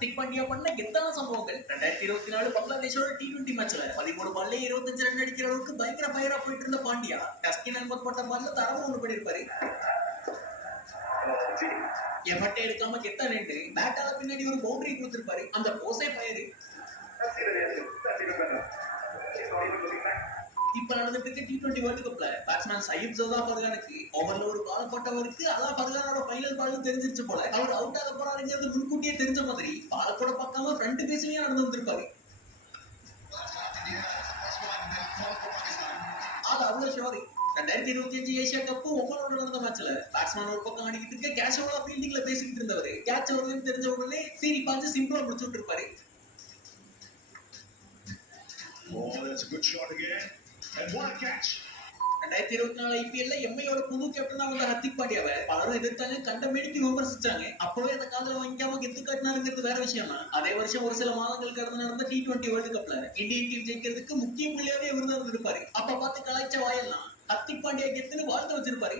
ஹர்திக் பாண்டியா பண்ண கெத்தான சம்பவங்கள் 2024 பங்களாதேஷோட T20 மேட்ச்ல 13 பால்ல 25 ரன் அடிக்கிற அளவுக்கு பயங்கர ஃபயரா போயிட்டு இருந்த பாண்டியா டஸ்கின் அன்பத் போட்ட பால்ல தரமா ஒண்ணு பண்ணிருப்பாரு. எஃபர்ட் எடுக்காம கெத்தா நின்று பேட்டால பின்னாடி ஒரு பவுண்டரி கொடுத்திருப்பாரு. அந்த போஸே ஃபயரு. இப்ப நடந்துட்டு இருக்க T20 வேர்ல்ட் கப்ல பேட்ஸ்மேன் சயீப் ஜோதா பர்கானுக்கு ஓவர்ல ஒரு பால் போட்டவருக்கு அதான் பர்கானோட ஃபைனல் பால் தெரிஞ்சிருச்சு போல. அவர் அவுட் ஆக போறாருங்கிறது முன்கூட்டியே தெரிஞ்ச மாதிரி பால் கூட பார்க்காம ஃப்ரண்ட் பேஸ்லயே நடந்து வந்திருப்பாரு. அது அவ்வளவு ஷோரி. 2025 ஏசியா கப் ஒமனோட நடந்த மேட்ச்ல பேட்ஸ்மேன் ஒரு பக்கம் ஆடிக்கிட்டு இருக்க கேஷுவலா ஃபீல்டிங்ல பேசிக்கிட்டு இருந்தவர் கேட்ச் வருதுன்னு தெரிஞ்ச உடனே சீரி பாஞ்சு சிம்பிளா முடிச்சுட்டு இருப்பாரு. Oh, that's a good shot again. And what a catch. 2024 ஐபிஎல்ல எம்ஐயோட புது கேப்டனா வந்த ஹர்திக் பாண்டியாவை பலரும் எதிர்த்தாங்க, கண்ட மேடிக்கு விமர்சிச்சாங்க. அப்பவே அந்த காதல வாங்கிக்காம கெத்து காட்டினாருங்கிறது வேற விஷயம் தான். அதே வருஷம் ஒரு சில மாதங்கள் கடந்து நடந்த T20 வேர்ல்ட் கப்ல இந்தியன் டீம் ஜெயிக்கிறதுக்கு முக்கிய புள்ளியாவே இவர் தான் இருந்திருப்பாரு. அப்ப பார்த்து கலாய்ச்ச வாயெல்லாம் ஹர்திக் பாண்டியா கெத்துன்னு வாழ்த்து வச்சிருப்பாரு.